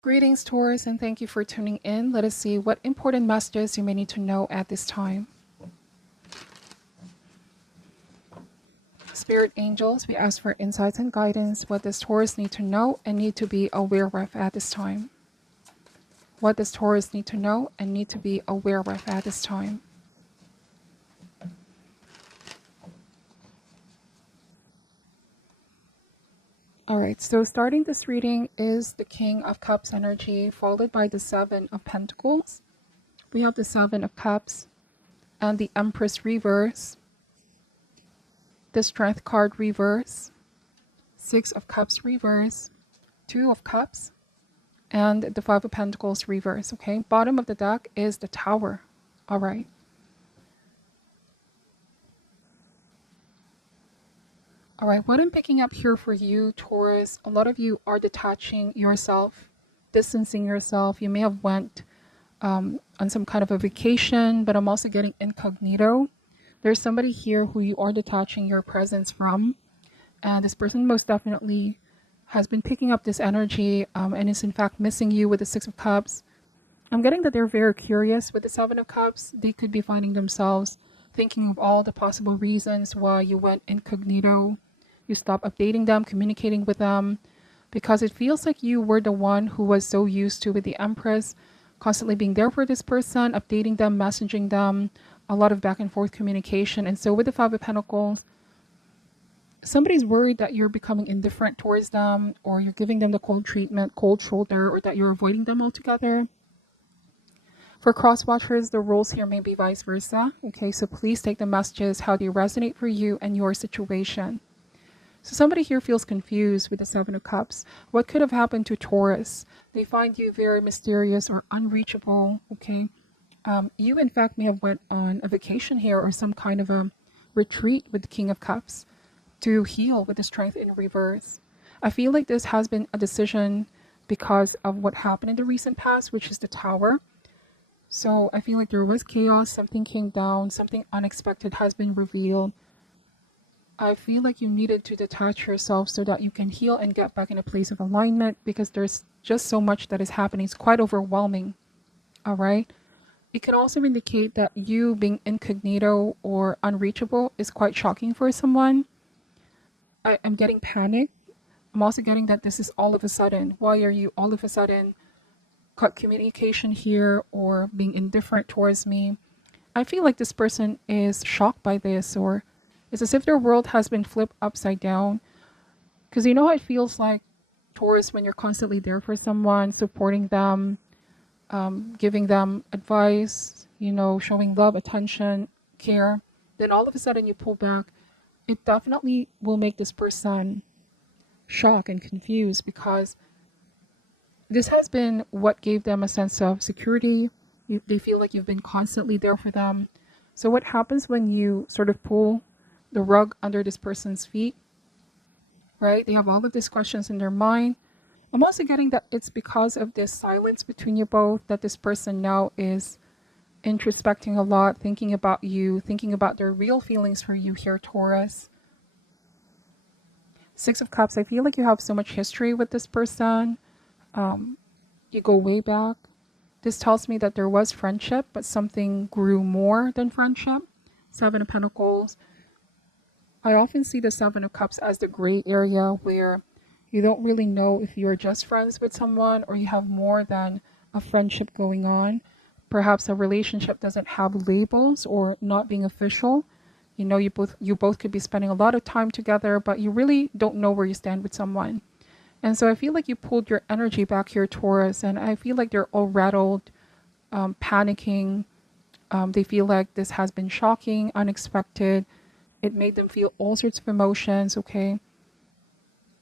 Greetings, Taurus, and thank you for tuning in. Let us see what important messages you may need to know at this time. Spirit angels, we ask for insights and guidance. What does Taurus need to know and need to be aware of at this time? What does Taurus need to know and need to be aware of at this time? Alright, so starting this reading is the King of Cups energy, followed by the Seven of Pentacles. We have the Seven of Cups and the Empress reverse, the Strength card reverse, Six of Cups reverse, Two of Cups, and the Five of Pentacles reverse. Okay, bottom of the deck is the Tower. All right. All right, what I'm picking up here for you, Taurus, a lot of you are detaching yourself, distancing yourself. You may have went on some kind of a vacation, but I'm also getting incognito. There's somebody here who you are detaching your presence from, and this person most definitely has been picking up this energy and is in fact missing you with the Six of Cups. I'm getting that they're very curious with the Seven of Cups. They could be finding themselves thinking of all the possible reasons why you went incognito. You stopped updating them, communicating with them, because it feels like you were the one who was so used to with the Empress, constantly being there for this person, updating them, messaging them, a lot of back and forth communication. And so with the Five of Pentacles, somebody's worried that you're becoming indifferent towards them, or you're giving them the cold treatment, cold shoulder, or that you're avoiding them altogether. For cross watchers, the roles here may be vice versa. Okay, so please take the messages how they resonate for you and your situation. So somebody here feels confused with the Seven of Cups. What could have happened to Taurus? They find you very mysterious or unreachable. Okay, you in fact may have went on a vacation here or some kind of a retreat with the King of Cups to heal with the Strength in reverse. I feel like this has been a decision because of what happened in the recent past, which is the Tower. So I feel like there was chaos, something came down, something unexpected has been revealed. I feel like you needed to detach yourself so that you can heal and get back in a place of alignment, because there's just so much that is happening. It's quite overwhelming. All right. It can also indicate that you being incognito or unreachable is quite shocking for someone. I'm getting panic. I'm also getting that this is all of a sudden. Why are you all of a sudden cut communication here or being indifferent towards me? I feel like this person is shocked by this, or it's as if their world has been flipped upside down. Because you know how it feels like, Taurus, when you're constantly there for someone, supporting them, giving them advice, showing love, attention, care. Then all of a sudden you pull back. It definitely will make this person shocked and confused, because this has been what gave them a sense of security. They feel like you've been constantly there for them. So what happens when you sort of pull the rug under this person's feet, right? They have all of these questions in their mind. I'm also getting that it's because of this silence between you both that this person now is introspecting a lot, thinking about you, thinking about their real feelings for you here, Taurus. Six of Cups, I feel like you have so much history with this person. You go way back. This tells me that there was friendship, but something grew more than friendship. Seven of Pentacles. I often see the Seven of Cups as the gray area where you don't really know if you're just friends with someone or you have more than a friendship going on. Perhaps a relationship doesn't have labels or not being official. You both could be spending a lot of time together, but you really don't know where you stand with someone. And so I feel like you pulled your energy back here, Taurus, and I feel like they're all rattled, panicking. They feel like this has been shocking, unexpected. It made them feel all sorts of emotions, okay?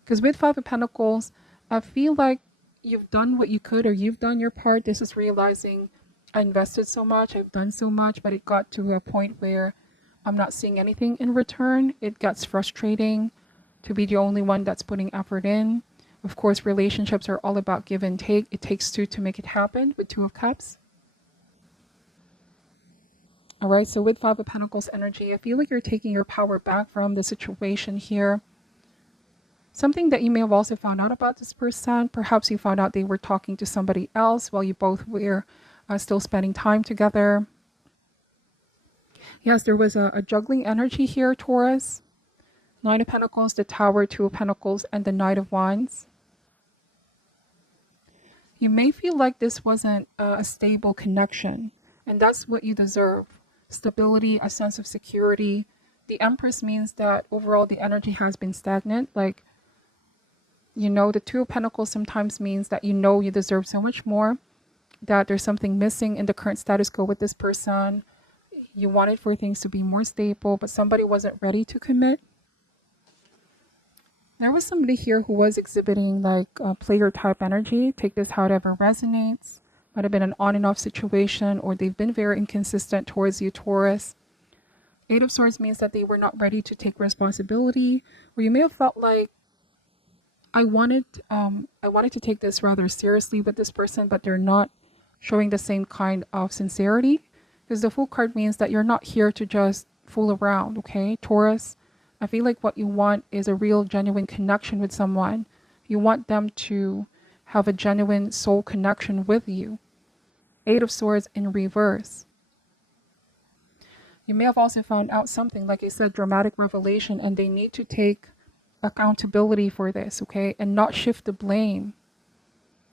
Because with Five of Pentacles, I feel like you've done what you could, or you've done your part. This is realizing I invested so much, I've done so much, but it got to a point where I'm not seeing anything in return. It gets frustrating to be the only one that's putting effort in. Of course, relationships are all about give and take. It takes two to make it happen with Two of Cups. All right, so with Five of Pentacles energy, I feel like you're taking your power back from the situation here. Something that you may have also found out about this person. Perhaps you found out they were talking to somebody else while you both were still spending time together. Yes, there was a juggling energy here, Taurus. Nine of Pentacles, the Tower, Two of Pentacles, and the Knight of Wands. You may feel like this wasn't a stable connection, and that's what you deserve. Stability, a sense of security. The Empress means that overall the energy has been stagnant. Like, you know, the Two of Pentacles sometimes means that you know you deserve so much more, that there's something missing in the current status quo with this person. You wanted for things to be more stable, but somebody wasn't ready to commit. There was somebody here who was exhibiting like a player type energy. Take this however resonates. Might have been an on and off situation, or they've been very inconsistent towards you, Taurus. Eight of Swords means that they were not ready to take responsibility, or you may have felt like I wanted to take this rather seriously with this person, but they're not showing the same kind of sincerity. Because the Fool card means that you're not here to just fool around, okay, Taurus? I feel like what you want is a real, genuine connection with someone. You want them to have a genuine soul connection with you. Eight of Swords in reverse. You may have also found out something, like I said, dramatic revelation, and they need to take accountability for this, okay, and not shift the blame.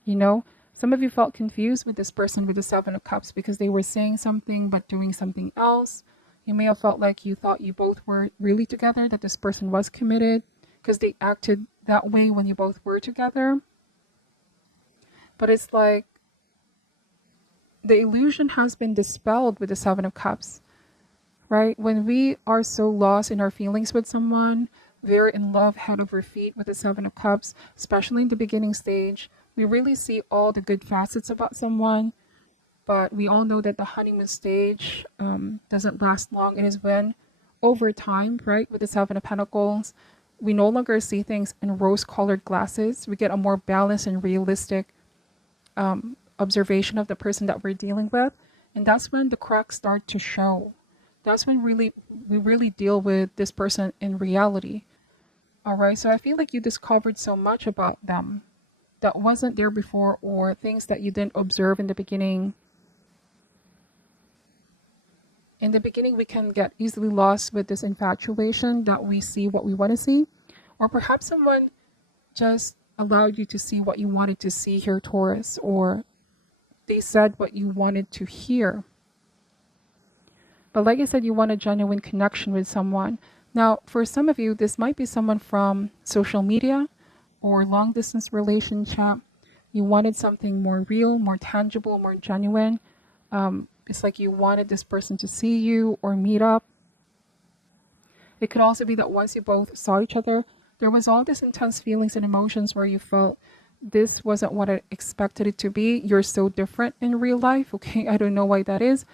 You know, some of you felt confused with this person with the Seven of Cups because they were saying something but doing something else. You may have felt like you thought you both were really together, that this person was committed because they acted that way when you both were together. But it's like the illusion has been dispelled with the Seven of Cups, right? When we are so lost in our feelings with someone, very in love, head over feet with the Seven of Cups, especially in the beginning stage, we really see all the good facets about someone. But we all know that the honeymoon stage doesn't last long. It is when, over time, right, with the Seven of Pentacles, we no longer see things in rose-colored glasses. We get a more balanced and realistic observation of the person that we're dealing with. And that's when the cracks start to show. That's when we really deal with this person in reality. All right, so I feel like you discovered so much about them that wasn't there before, or things that you didn't observe in the beginning. In the beginning, we can get easily lost with this infatuation that we see what we want to see. Or perhaps someone just allowed you to see what you wanted to see here, Taurus, or they said what you wanted to hear. But like I said, you want a genuine connection with someone. Now, for some of you, this might be someone from social media or long distance relationship. You wanted something more real, more tangible, more genuine. It's like you wanted this person to see you or meet up. It could also be that once you both saw each other, there was all this intense feelings and emotions where you felt this wasn't what I expected it to be. You're so different in real life. Okay, I don't know why that is.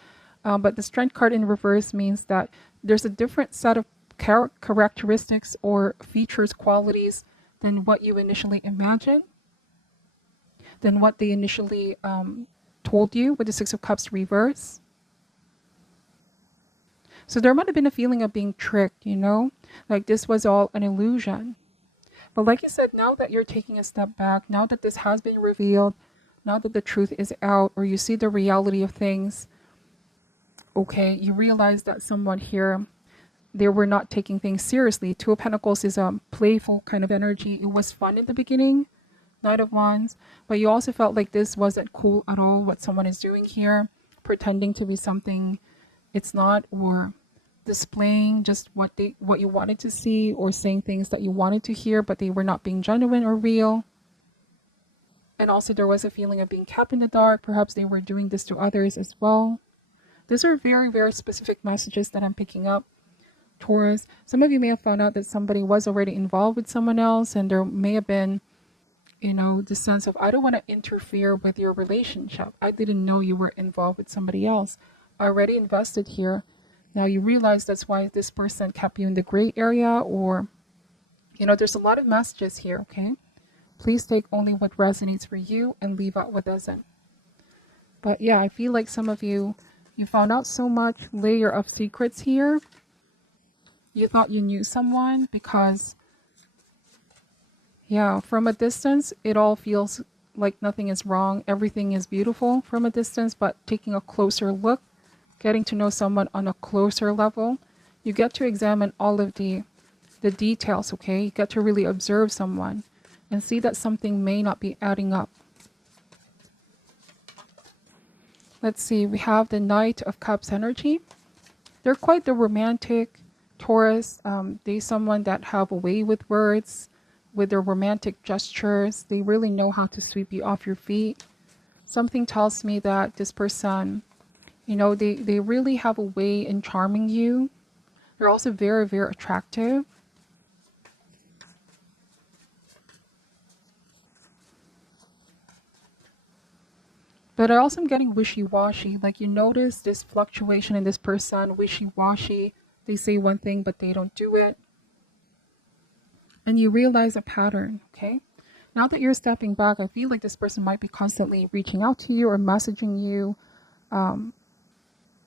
But the Strength card in reverse means that there's a different set of characteristics or features, qualities than what you initially imagined, than what they initially told you with the Six of Cups reverse. So there might have been a feeling of being tricked, you know, like this was all an illusion. But like you said, now that you're taking a step back, now that this has been revealed, now that the truth is out, or you see the reality of things, okay, you realize that someone here, they were not taking things seriously. Two of Pentacles is a playful kind of energy. It was fun in the beginning, Knight of Wands, but you also felt like this wasn't cool at all, what someone is doing here, pretending to be something it's not, or displaying just what you wanted to see, or saying things that you wanted to hear, but they were not being genuine or real. And also there was a feeling of being kept in the dark. Perhaps they were doing this to others as well. These are very, very specific messages that I'm picking up, Taurus. Some of you may have found out that somebody was already involved with someone else, and there may have been, you know, the sense of, I don't want to interfere with your relationship. I didn't know you were involved with somebody else. I already invested here. Now you realize that's why this person kept you in the gray area, or, you know, there's a lot of messages here, okay? Please take only what resonates for you and leave out what doesn't. But yeah, I feel like some of you, you found out so much layer of secrets here. You thought you knew someone because Yeah, from a distance, it all feels like nothing is wrong. Everything is beautiful from a distance, but taking a closer look, getting to know someone on a closer level, you get to examine all of the details, okay? You get to really observe someone and see that something may not be adding up. Let's see, we have the Knight of Cups energy. They're quite the romantic Taurus. They someone that have a way with words, with their romantic gestures. They really know how to sweep you off your feet. Something tells me that this person, they really have a way in charming you. They're also very, very attractive. But I also am getting wishy-washy. Like you notice this fluctuation in this person, wishy-washy. They say one thing, but they don't do it. And you realize a pattern, okay? Now that you're stepping back, I feel like this person might be constantly reaching out to you or messaging you.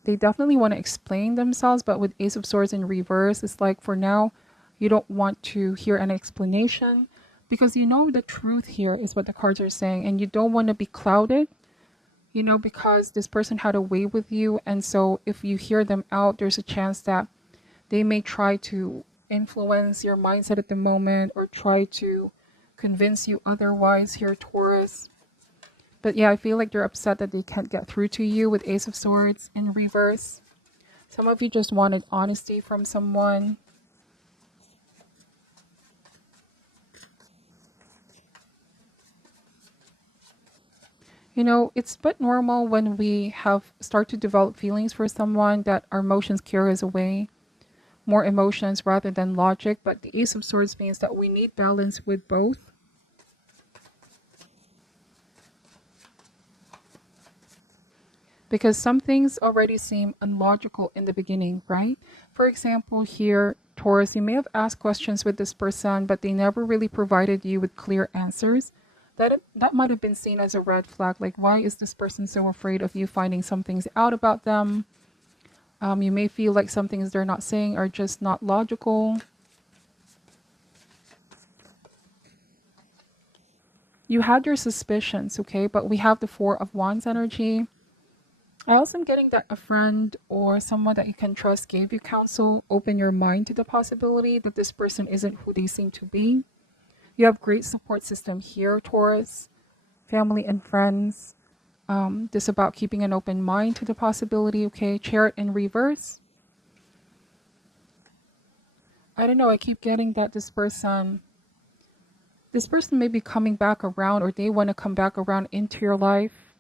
They definitely want to explain themselves, but with Ace of Swords in reverse, it's like for now, you don't want to hear an explanation because you know the truth here is what the cards are saying, and you don't want to be clouded, because this person had a way with you. And so if you hear them out, there's a chance that they may try to influence your mindset at the moment or try to convince you otherwise here, Taurus. But yeah, I feel like they're upset that they can't get through to you with Ace of Swords in reverse. Some of you just wanted honesty from someone. It's but normal when we have start to develop feelings for someone that our emotions carry us away. More emotions rather than logic. But the Ace of Swords means that we need balance with both. Because some things already seem unlogical in the beginning, right? For example, here, Taurus, you may have asked questions with this person, but they never really provided you with clear answers. That might have been seen as a red flag. Like, why is this person so afraid of you finding some things out about them? You may feel like some things they're not saying are just not logical. You had your suspicions, okay? But we have the Four of Wands energy. I also am getting that a friend or someone that you can trust gave you counsel. Open your mind to the possibility that this person isn't who they seem to be. You have great support system here, Taurus, family and friends. This about keeping an open mind to the possibility, okay? Chariot in reverse. I don't know, I keep getting that this person may be coming back around, or they want to come back around into your life.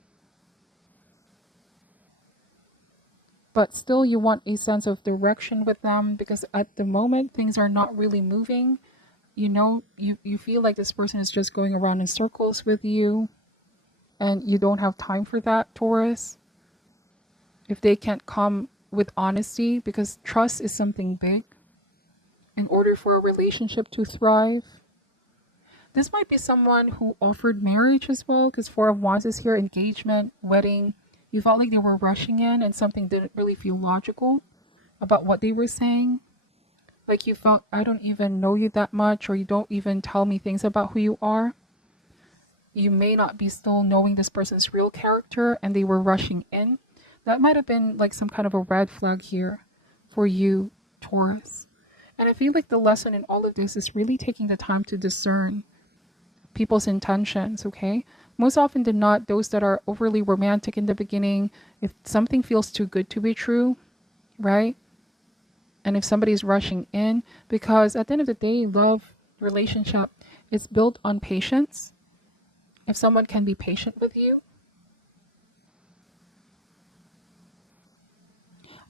But still you want a sense of direction with them because at the moment things are not really moving. You feel like this person is just going around in circles with you and you don't have time for that, Taurus. If they can't come with honesty, because trust is something big in order for a relationship to thrive. This might be someone who offered marriage as well, because Four of Wands is here, engagement, wedding. You felt like they were rushing in and something didn't really feel logical about what they were saying. Like you felt, I don't even know you that much, or you don't even tell me things about who you are. You may not be still knowing this person's real character and they were rushing in. That might have been like some kind of a red flag here for you, Taurus. And I feel like the lesson in all of this is really taking the time to discern people's intentions, okay? Most often than not, those that are overly romantic in the beginning, if something feels too good to be true, right? And if somebody's rushing in, because at the end of the day, love, relationship, it's built on patience. If someone can be patient with you.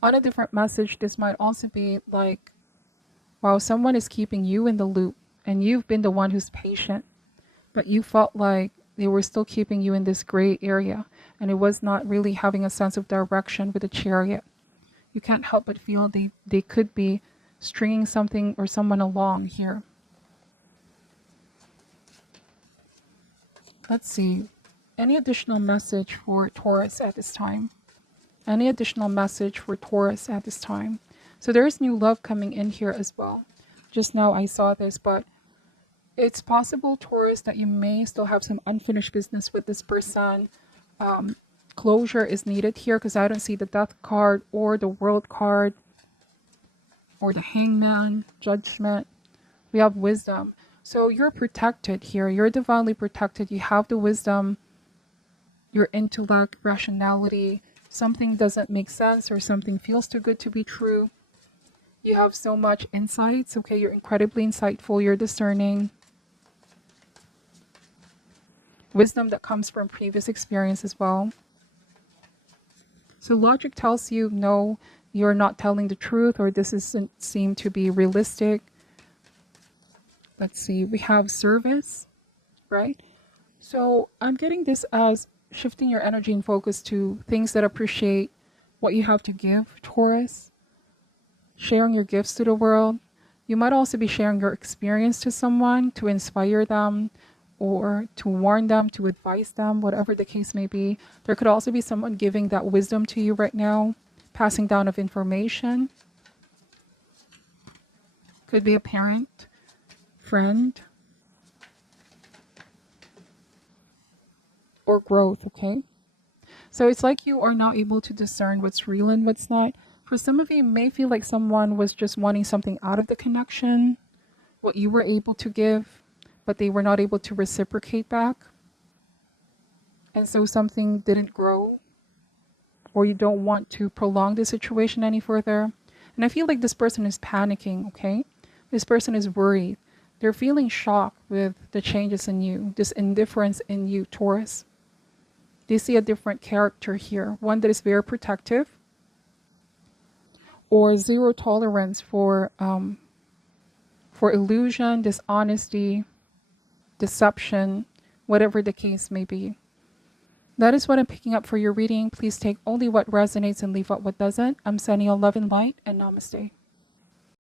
On a different message, this might also be like, wow, someone is keeping you in the loop and you've been the one who's patient, but you felt like they were still keeping you in this gray area and it was not really having a sense of direction with the Chariot. You can't help but feel they could be stringing something or someone along here. Let's see. Any additional message for Taurus at this time? Any additional message for Taurus at this time? So there's new love coming in here as well. Just now I saw this, but It's possible, Taurus, that you may still have some unfinished business with this person. Closure is needed here because I don't see the Death card or the World card or the Hangman, Judgment. We have Wisdom. So you're protected here. You're divinely protected. You have the wisdom, your intellect, rationality. Something doesn't make sense or something feels too good to be true. You have so much insights. Okay, you're incredibly insightful. You're discerning. Wisdom that comes from previous experience as well. So logic tells you, no, you're not telling the truth, or this doesn't seem to be realistic. Let's see, we have service, right? So I'm getting this as shifting your energy and focus to things that appreciate what you have to give, Taurus. Sharing your gifts to the world. You might also be sharing your experience to someone to inspire them or to warn them, to advise them, whatever the case may be. There could also be someone giving that wisdom to you right now, passing down of information. Could be a parent, friend, or growth, okay? So it's like you are not able to discern what's real and what's not. For some of you, it may feel like someone was just wanting something out of the connection, what you were able to give, but they were not able to reciprocate back. And so something didn't grow, or you don't want to prolong the situation any further. And I feel like this person is panicking, okay? This person is worried. They're feeling shocked with the changes in you, this indifference in you, Taurus. They see a different character here, one that is very protective, or zero tolerance for illusion, dishonesty, deception, whatever the case may be. That is what I'm picking up for your reading. Please take only what resonates and leave out what doesn't. I'm sending you love and light, and namaste.